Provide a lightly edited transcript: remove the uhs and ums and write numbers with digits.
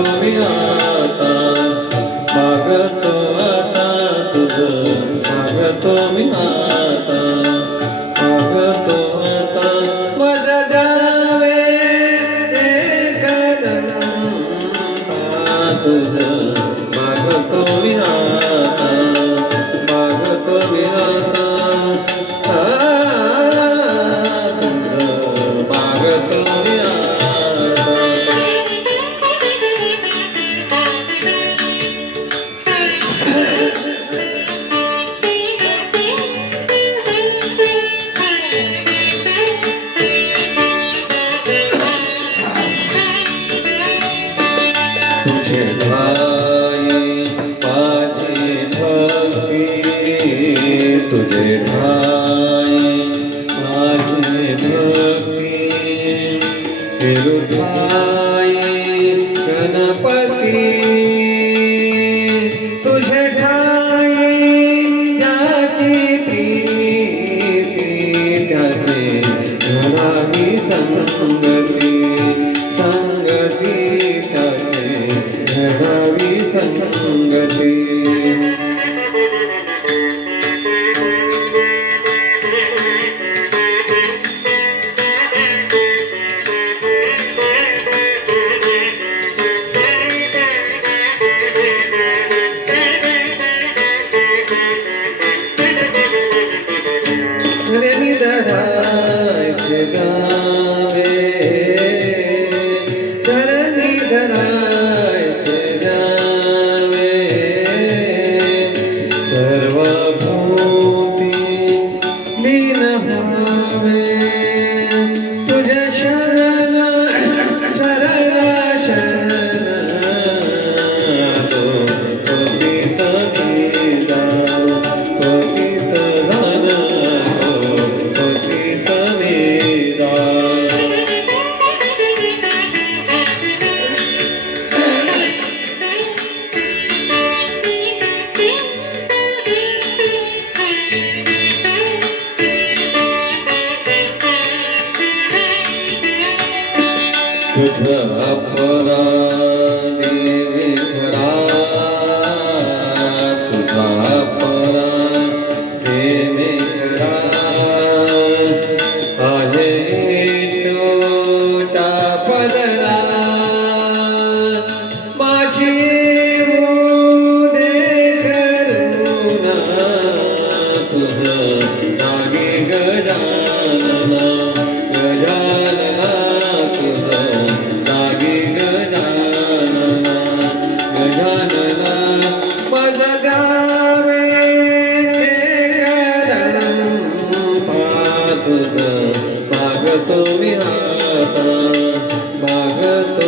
मी आता, मागतो आता तुझं, मागतो मी आता, मागतो आता माझा द्यावे एक जन्म तुझं, मागतो मी आता, मागतो मी आता, तुझं मागतो मी आता. तुझे ठाई माझी भक्ती, तुझे ठाई माझी भक्ती, ठाई गणपती, तुझे ठाई ज्याची प्रीती, त्याचे घडावी संगती, संगती त्याचे घडावी संगती. रे धरायचे गावे, धरणी धरायचे गावे, सर्व भूती लीन व्हावे, तुझ्या शरण शरण शरण पतित वेदा, पतित धन पतित वेदा. तुझा परा देवे खरा, तुझा परा देवे खरा, आहे तोटा पदरा, माझी मुदे करुणा, तुझं नागे गजानना, गजानना तुझं नागे गजानना, गजानना माझा द्यावे तुझं, मागतो मी आता, मागतो